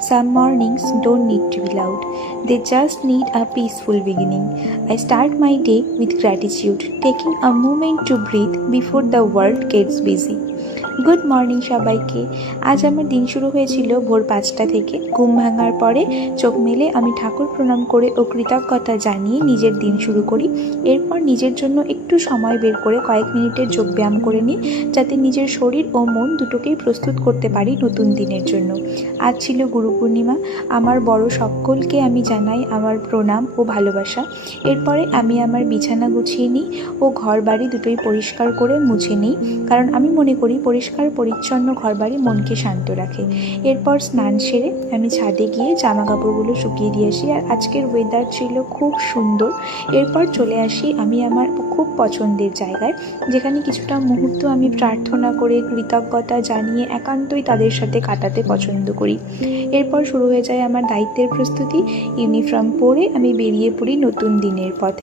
Some mornings don't need to be loud, they just need a peaceful beginning. I start my day with gratitude, taking a moment to breathe before the world gets busy. Good morning সবাইকে। আজ আমার দিন শুরু হয়েছিল ভোর 5টা থেকে। ঘুম ভাঙার পরে চোখ মেলে আমি ঠাকুর প্রণাম করে ও কৃতজ্ঞতা জানিয়ে নিজের দিন শুরু করি। এরপর নিজের জন্য একটু সময় বের করে কয়েক মিনিটের যোগব্যায়াম করে নিই, যাতে নিজের শরীর ও মন দুটোকেই প্রস্তুত করতে পারি নতুন দিনের জন্য। আজ ছিল গুরু পূর্ণিমা। আমার বড় সকলকে আমি জানাই আমার প্রণাম ও ভালোবাসা। এরপরে আমি আমার বিছানা গুছিয়ে নিই ও ঘর বাড়ি দুটোই পরিষ্কার করে মুছে নিই, কারণ আমি মনে করি পরিষ্কার পরিচ্ছন্ন ঘরবাড়ি মনকে শান্ত রাখে। এরপর স্নান সেরে আমি ছাদে গিয়ে জামা কাপড়গুলো শুকিয়ে দিয়ে আসি। আর আজকের ওয়েদার ছিল খুব সুন্দর। এরপর চলে আসি আমি আমার খুব পছন্দের জায়গায়, যেখানে কিছুটা মুহূর্ত আমি প্রার্থনা করে কৃতজ্ঞতা জানিয়ে একান্তই তাদের সাথে কাটাতে পছন্দ করি। এরপর শুরু হয়ে যায় আমার দায়িত্বের প্রস্তুতি। ইউনিফর্ম পরে আমি বেরিয়ে পড়ি নতুন দিনের পথে।